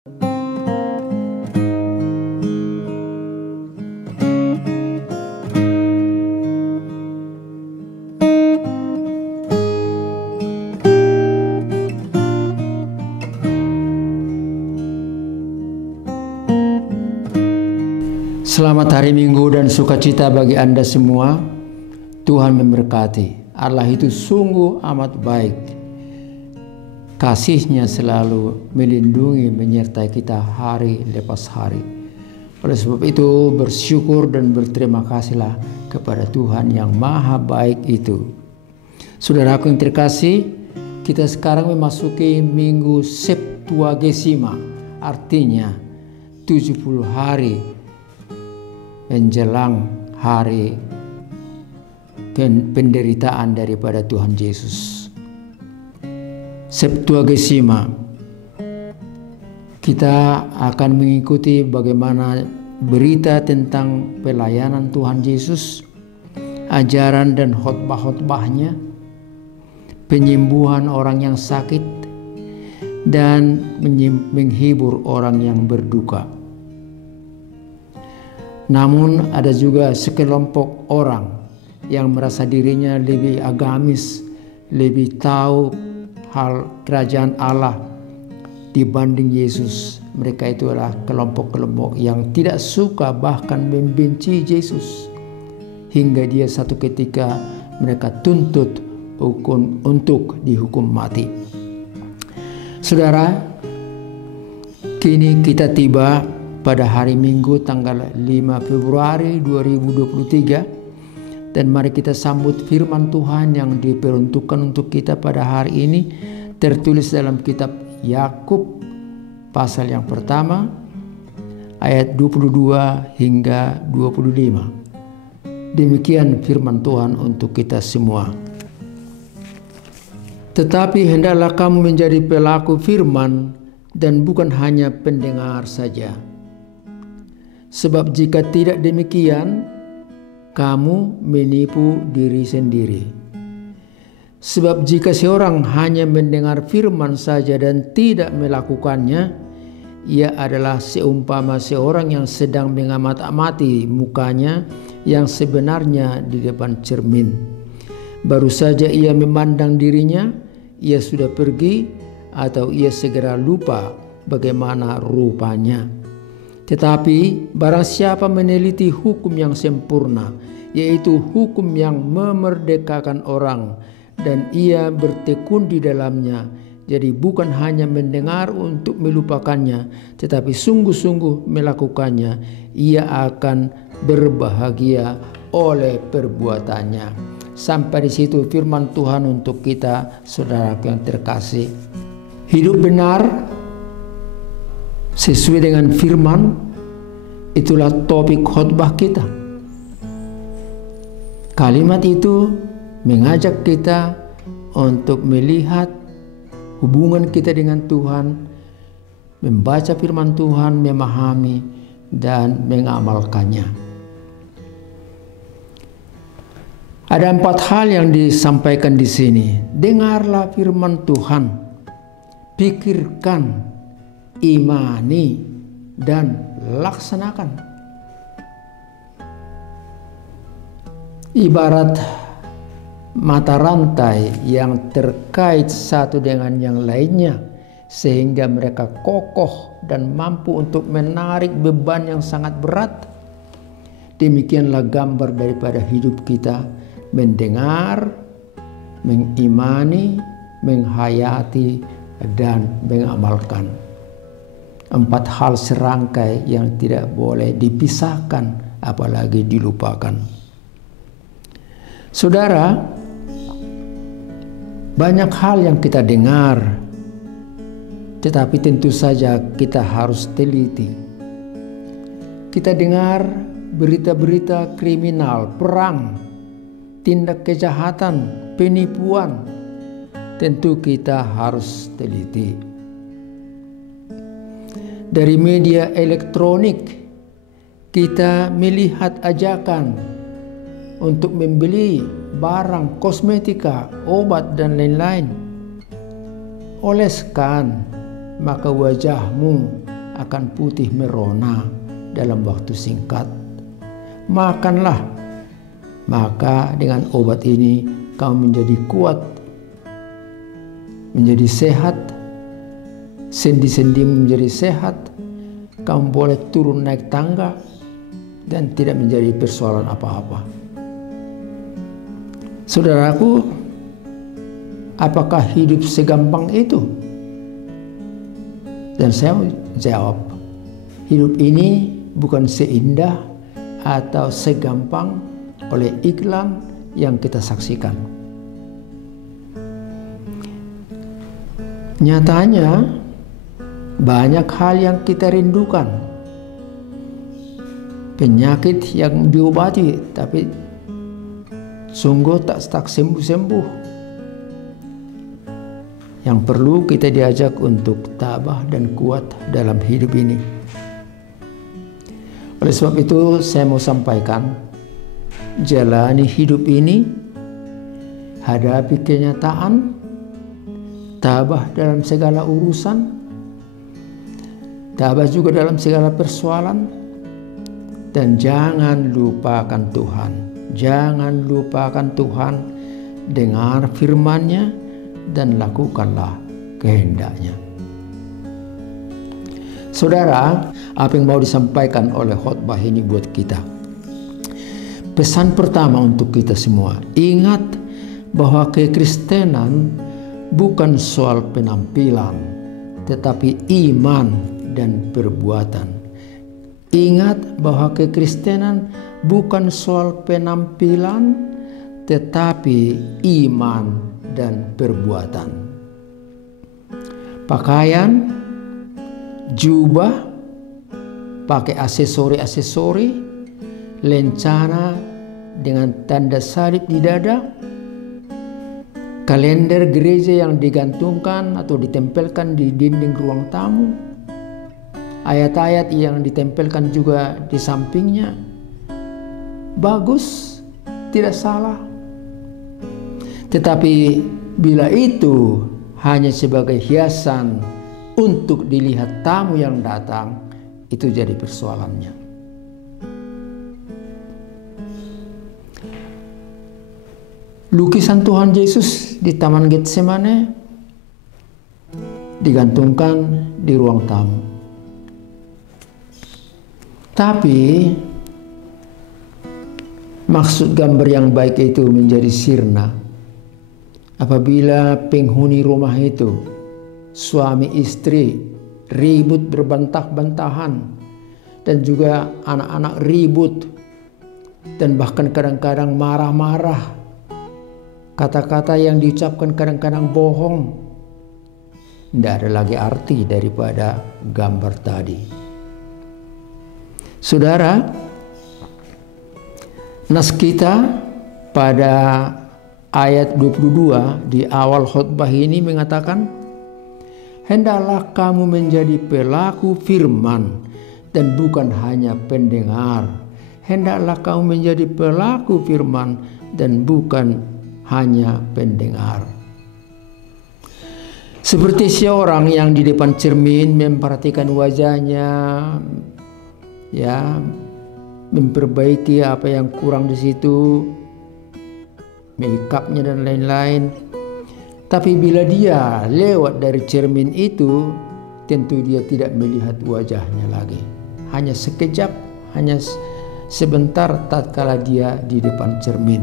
Selamat hari Minggu dan sukacita bagi Anda semua. Tuhan memberkati. Allah itu sungguh amat baik. Kasih-Nya selalu melindungi, menyertai kita hari lepas hari. Oleh sebab itu bersyukur dan berterima kasihlah kepada Tuhan yang maha baik itu. Saudaraku yang terkasih, kita sekarang memasuki Minggu Septuagesima, artinya 70 hari menjelang hari penderitaan daripada Tuhan Yesus. Septuagesima, kita akan mengikuti bagaimana berita tentang pelayanan Tuhan Yesus, ajaran dan khotbah-khotbahnya, penyembuhan orang yang sakit, dan menghibur orang yang berduka. Namun ada juga sekelompok orang yang merasa dirinya lebih agamis, lebih tahu hal kerajaan Allah dibanding Yesus. Mereka itu adalah kelompok-kelompok yang tidak suka bahkan membenci Yesus. Hingga dia satu ketika mereka tuntut untuk dihukum mati. Saudara, kini kita tiba pada hari Minggu tanggal 5 Februari 2023 dan mari kita sambut firman Tuhan yang diperuntukkan untuk kita pada hari ini, tertulis dalam kitab Yakub pasal yang pertama ayat 22 hingga 25. Demikian firman Tuhan untuk kita semua. Tetapi hendaklah kamu menjadi pelaku firman dan bukan hanya pendengar saja. Sebab jika tidak demikian, kamu menipu diri sendiri. Sebab jika seorang hanya mendengar firman saja dan tidak melakukannya, ia adalah seumpama seorang yang sedang mengamati mukanya yang sebenarnya di depan cermin. Baru saja ia memandang dirinya, ia sudah pergi atau ia segera lupa bagaimana rupanya. Tetapi barang siapa meneliti hukum yang sempurna, yaitu hukum yang memerdekakan orang, dan ia bertekun di dalamnya, jadi bukan hanya mendengar untuk melupakannya, tetapi sungguh-sungguh melakukannya, ia akan berbahagia oleh perbuatannya. Sampai di situ firman Tuhan untuk kita, saudara yang terkasih. Hidup benar sesuai dengan firman, itulah topik khotbah kita. Kalimat itu mengajak kita untuk melihat hubungan kita dengan Tuhan, membaca firman Tuhan, memahami dan mengamalkannya. Ada 4 hal yang disampaikan di sini. Dengarlah firman Tuhan, pikirkan, imani, dan laksanakan. Ibarat mata rantai yang terkait satu dengan yang lainnya, sehingga mereka kokoh dan mampu untuk menarik beban yang sangat berat. Demikianlah gambar daripada hidup kita, mendengar, mengimani, menghayati, dan mengamalkan. 4 hal serangkai yang tidak boleh dipisahkan, apalagi dilupakan. Saudara, banyak hal yang kita dengar, tetapi tentu saja kita harus teliti. Kita dengar berita-berita kriminal, perang, tindak kejahatan, penipuan. Tentu kita harus teliti. Dari media elektronik, kita melihat ajakan untuk membeli barang kosmetika, obat, dan lain-lain. Oleskan, maka wajahmu akan putih merona dalam waktu singkat. Makanlah, maka dengan obat ini kamu menjadi kuat, menjadi sehat, sendi-sendimu menjadi sehat, kamu boleh turun naik tangga dan tidak menjadi persoalan apa-apa. Saudaraku, apakah hidup segampang itu? Dan saya jawab, hidup ini bukan seindah atau segampang oleh iklan yang kita saksikan. Nyatanya banyak hal yang kita rindukan. Penyakit yang diobati tapi sungguh tak sembuh-sembuh. Yang perlu kita diajak untuk tabah dan kuat dalam hidup ini. Oleh sebab itu saya mau sampaikan, jalani hidup ini, hadapi kenyataan, tabah dalam segala urusan, tabah juga dalam segala persoalan, dan jangan lupakan Tuhan. Jangan lupakan Tuhan, dengar firman-Nya dan lakukanlah kehendak-Nya. Saudara, apa yang mau disampaikan oleh khotbah ini buat kita? Pesan pertama untuk kita semua, ingat bahwa kekristenan bukan soal penampilan, tetapi iman dan perbuatan. Ingat bahwa kekristenan bukan soal penampilan, tetapi iman dan perbuatan. Pakaian, jubah, pakai aksesori-aksesori, lencana dengan tanda salib di dada, kalender gereja yang digantungkan atau ditempelkan di dinding ruang tamu, ayat-ayat yang ditempelkan juga di sampingnya. Bagus, tidak salah. Tetapi bila itu hanya sebagai hiasan untuk dilihat tamu yang datang, itu jadi persoalannya. Lukisan Tuhan Yesus di Taman Getsemane digantungkan di ruang tamu. Tapi maksud gambar yang baik itu menjadi sirna apabila penghuni rumah itu, suami istri, ribut berbantah-bantahan, dan juga anak-anak ribut, dan bahkan kadang-kadang marah-marah. Kata-kata yang diucapkan kadang-kadang bohong. Tidak ada lagi arti daripada gambar tadi. Saudara, nas kita pada ayat 22 di awal khotbah ini mengatakan, hendaklah kamu menjadi pelaku firman dan bukan hanya pendengar. Hendaklah kamu menjadi pelaku firman dan bukan hanya pendengar. Seperti seorang yang di depan cermin memperhatikan wajahnya, ya, memperbaiki apa yang kurang di situ, make-upnya dan lain-lain. Tapi bila dia lewat dari cermin itu, tentu dia tidak melihat wajahnya lagi. Hanya sekejap, hanya sebentar tatkala dia di depan cermin.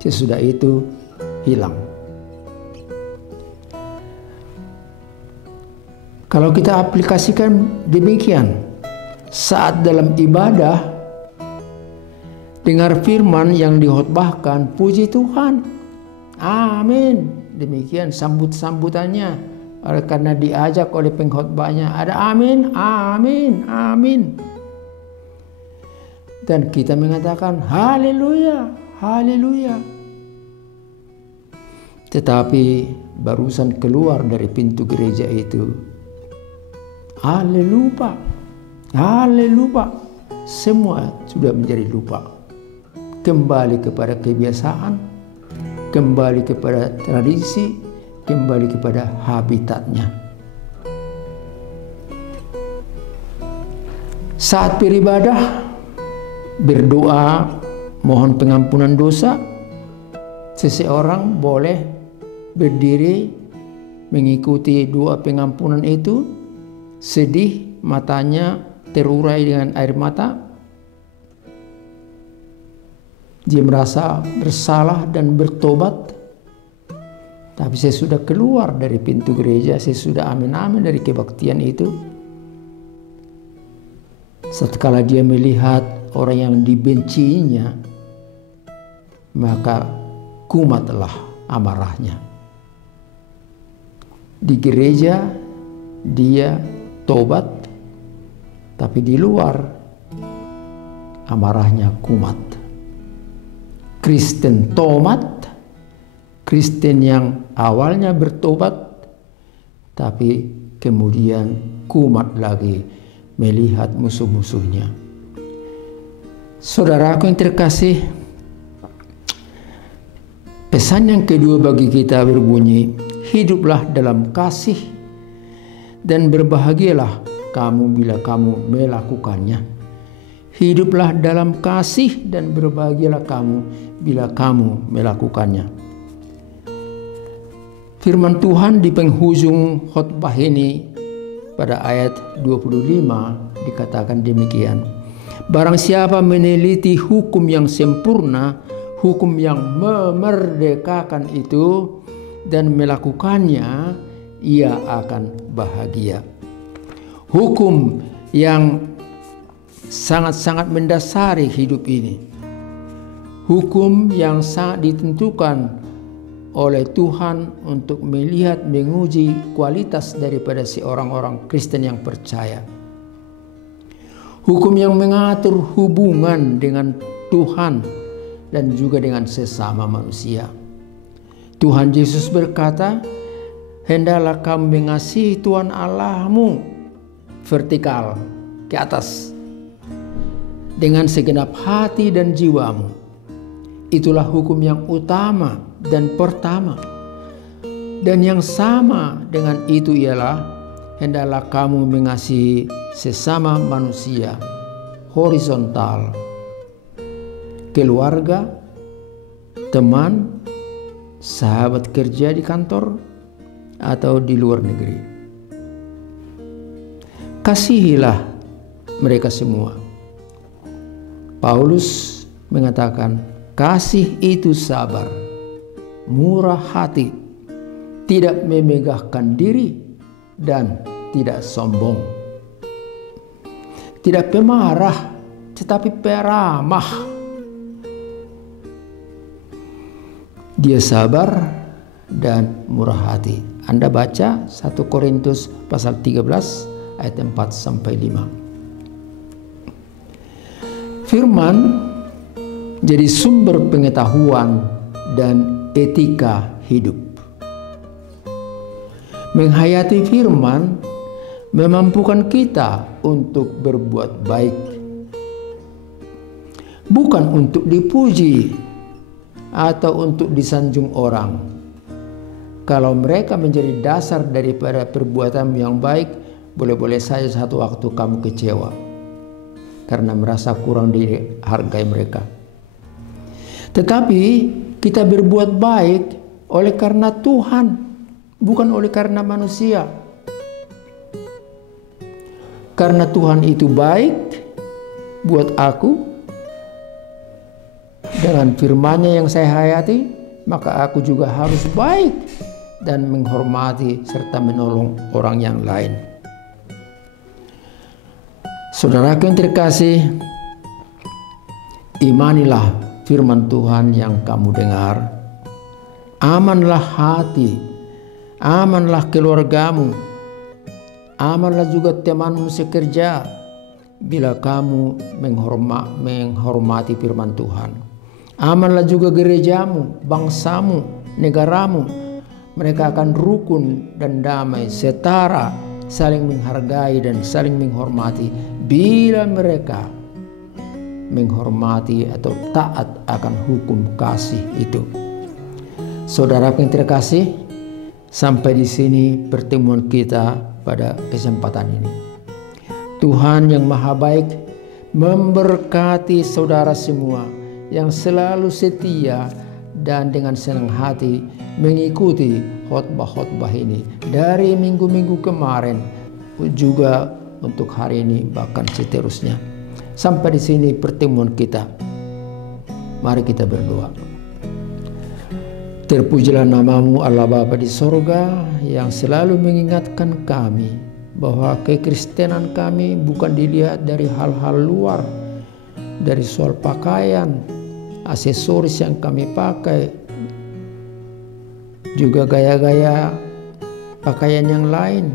Sesudah itu hilang. Kalau kita aplikasikan demikian, saat dalam ibadah dengar firman yang dikhotbahkan, puji Tuhan, amin. Demikian sambut-sambutannya, karena diajak oleh pengkhotbahnya, ada amin, amin, amin. Dan kita mengatakan haleluya, haleluya. Tetapi barusan keluar dari pintu gereja itu, haleluya, haleluya, semua sudah menjadi lupa. Kembali kepada kebiasaan, kembali kepada tradisi, kembali kepada habitatnya. Saat beribadah, berdoa, mohon pengampunan dosa, seseorang boleh berdiri mengikuti doa pengampunan itu, sedih, matanya terurai dengan air mata. Dia merasa bersalah dan bertobat. Tapi saya sudah keluar dari pintu gereja, saya sudah amin-amin dari kebaktian itu. Setelah dia melihat orang yang dibencinya, maka kumatlah amarahnya. Di gereja dia tobat, tapi di luar amarahnya kumat. Kristen tomat, Kristen yang awalnya bertobat, tapi kemudian kumat lagi melihat musuh-musuhnya. Saudaraku yang terkasih, pesan yang kedua bagi kita berbunyi, hiduplah dalam kasih dan berbahagialah kamu bila kamu melakukannya. Hiduplah dalam kasih dan berbahagialah kamu bila kamu melakukannya. Firman Tuhan di penghujung khotbah ini pada ayat 25 dikatakan demikian. Barang siapa meneliti hukum yang sempurna, hukum yang memerdekakan itu dan melakukannya, ia akan bahagia. Hukum yang sangat-sangat mendasari hidup ini. Hukum yang sangat ditentukan oleh Tuhan untuk melihat, menguji kualitas daripada seorang orang Kristen yang percaya. Hukum yang mengatur hubungan dengan Tuhan dan juga dengan sesama manusia. Tuhan Yesus berkata, hendaklah kamu mengasihi Tuhan Allahmu vertikal ke atas dengan segenap hati dan jiwamu. Itulah hukum yang utama dan pertama. Dan yang sama dengan itu ialah hendaklah kamu mengasihi sesama manusia horizontal, keluarga, teman, sahabat kerja di kantor atau di luar negeri. Kasihilah mereka semua. Paulus mengatakan, kasih itu sabar, murah hati, tidak memegahkan diri, dan tidak sombong. Tidak pemarah, tetapi peramah. Dia sabar dan murah hati. Anda baca 1 Korintus pasal 13 ayat 4-5. Firman jadi sumber pengetahuan dan etika hidup. Menghayati firman memampukan kita untuk berbuat baik, bukan untuk dipuji atau untuk disanjung orang. Kalau mereka menjadi dasar daripada perbuatan yang baik, boleh-boleh saja satu waktu kamu kecewa karena merasa kurang dihargai mereka. Tetapi kita berbuat baik oleh karena Tuhan, bukan oleh karena manusia. Karena Tuhan itu baik buat aku, dengan firman-Nya yang saya hayati, maka aku juga harus baik dan menghormati serta menolong orang yang lain. Saudaraku yang terkasih, imanilah firman Tuhan yang kamu dengar. Amanlah hati, amanlah keluargamu, amanlah juga temanmu sekerja bila kamu menghormati firman Tuhan. Amanlah juga gerejamu, bangsamu, negaramu. Mereka akan rukun dan damai, setara, saling menghargai dan saling menghormati bila mereka menghormati atau taat akan hukum kasih itu. Saudaraku yang terkasih, sampai di sini pertemuan kita pada kesempatan ini. Tuhan yang Maha Baik memberkati saudara semua yang selalu setia dan dengan senang hati mengikuti khotbah-khotbah ini dari minggu-minggu kemarin juga untuk hari ini bahkan seterusnya. Sampai di sini pertemuan kita. Mari kita berdoa. Terpujilah nama-Mu Allah Bapa di sorga yang selalu mengingatkan kami bahwa kekristenan kami bukan dilihat dari hal-hal luar, dari soal pakaian, aksesoris yang kami pakai, juga gaya-gaya pakaian yang lain.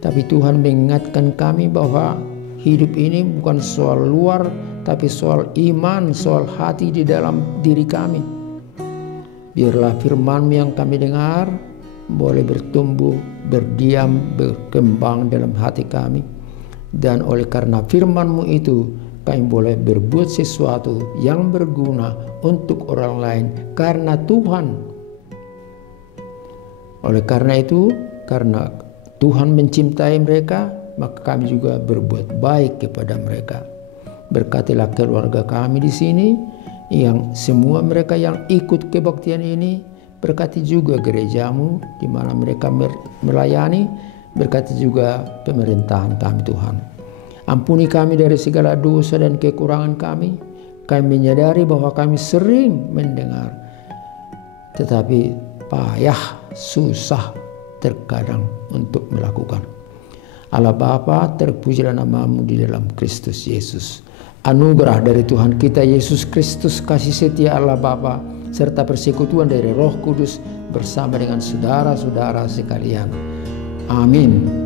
Tapi Tuhan mengingatkan kami bahwa hidup ini bukan soal luar, tapi soal iman, soal hati di dalam diri kami. Biarlah firman-Mu yang kami dengar boleh bertumbuh, berdiam, berkembang dalam hati kami. Dan oleh karena firman-Mu itu, kami boleh berbuat sesuatu yang berguna untuk orang lain karena Tuhan. Oleh karena itu, karena Tuhan mencintai mereka, maka kami juga berbuat baik kepada mereka. Berkatilah keluarga kami di sini, yang semua mereka yang ikut kebaktian ini. Berkati juga gereja-Mu di mana mereka melayani. Berkati juga pemerintahan kami Tuhan. Ampuni kami dari segala dosa dan kekurangan kami. Kami menyadari bahwa kami sering mendengar, tetapi payah, susah terkadang untuk melakukan. Allah Bapa, terpujilah nama-Mu di dalam Kristus Yesus. Anugerah dari Tuhan kita Yesus Kristus, kasih setia Allah Bapa, serta persekutuan dari Roh Kudus bersama dengan saudara-saudara sekalian. Amin.